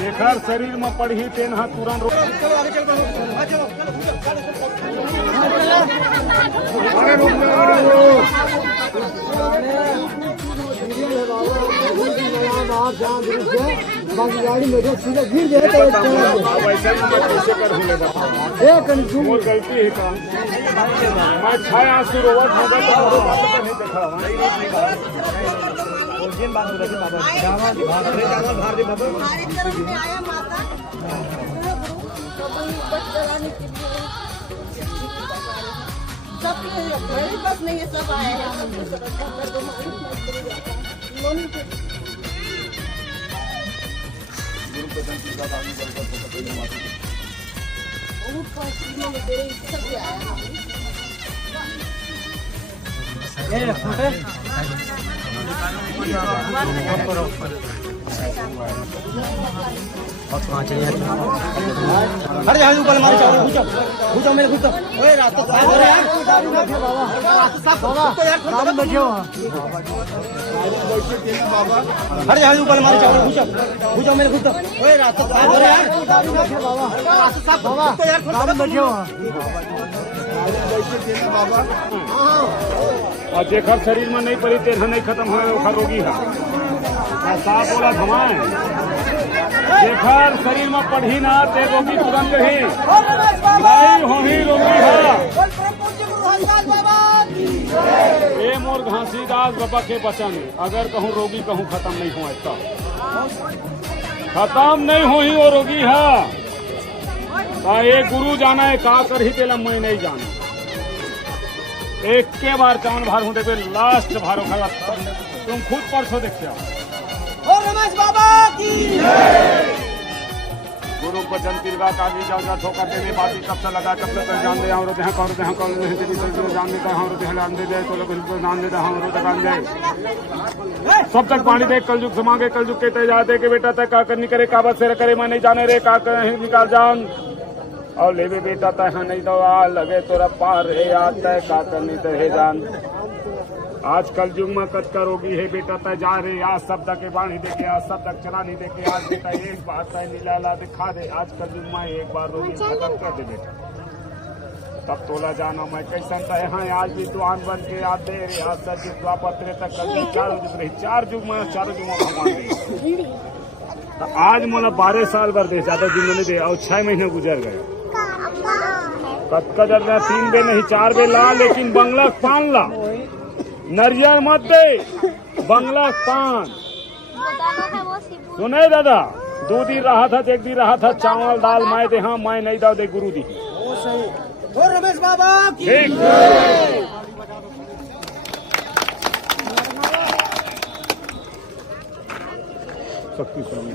जेकर शरीर में पड़ी तेन तुरंत गाड़ी में सीधा गिर जाए तो गलती है काम मैं छाया आंसू रोवत होगा तो नहीं देखा बस नहीं है सब आए हर जगह ऊपर मारो घुसो मेरे घुसो ओए रास्ता साफ हो रहा है रास्ता साफ हो रहा है यार बैठे हो हर जगह ऊपर मारो घुसो मेरे घुसो ओए रास्ता साफ हो रहा है रास्ता साफ हो रहा है यार बैठे हो और जेकर शरीर में नहीं पड़ी तेरह नहीं खत्म हो रोगी है साफ बोला घुमाए जेकर शरीर में पढ़ी ना ते रोगी तुरंत ही नहीं हो ही रोगी है ये मोर घासीदास बाबा के बचन अगर कहूँ रोगी कहूँ खत्म नहीं हुआ तब खत्म नहीं हो ही वो रोगी है ये गुरु जाना है का कर ही तेला मैं नहीं जाना एक के बार चांद भार हूँ देखे लास्ट भारो खड़ा तुम खुद परसों देखिए रमेश बाबा की गुरु बचन तिरगा काजी जाओ ठोकर के बात कब से लगा कब से जान दे हम रोते हैं कौन रोते हैं कौन जान देता हम रोते हैं जान दे दे तो लोग जान देता हम रोते जान दे सब तक पानी दे कलयुग समागे कलयुग के तय जाते के बेटा तय का करनी करे काबत से करे मैं नहीं जाने रे का निकाल जान और ले बेटा तय नहीं तो लगे तोरा पार है आता है का करनी तय जान आज कल युग में कचका रोगी है बेटा तय जा रहे आज सब तक बाणी देके आज सब तक चलानी देके आज बेटा एक बार तय नीला दिखा दे आज कल युग में एक बार रोगी खत्म कर दे बेटा तब तोला जाना मैं कैसन तय हाँ आज भी दुआन बन के याद दे आज सच पत्र तक कल चार युग रही चार युग में चारों युग में भगवान रही तो आज मोला 12 साल भर दे ज्यादा दिन नहीं दे और 6 महीने गुजर गए कदर 3 बे नहीं 4 बे ला लेकिन बंगला 5 ला नरियर मत दे बंगला 5 सुने दादा 2 दिन रहा था 1 दिन रहा था चावल दाल मैं दे हाँ मैं नहीं दाव दे गुरु दी रमेश बाबा ठीक शक्ति स्वामी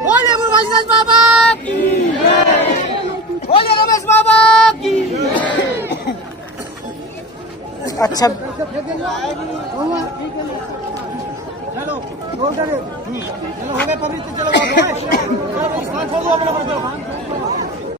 बोले मुरलीधर बाबा की बोले रमेश बाबा की अच्छा चलो हो गए पवित्र चलो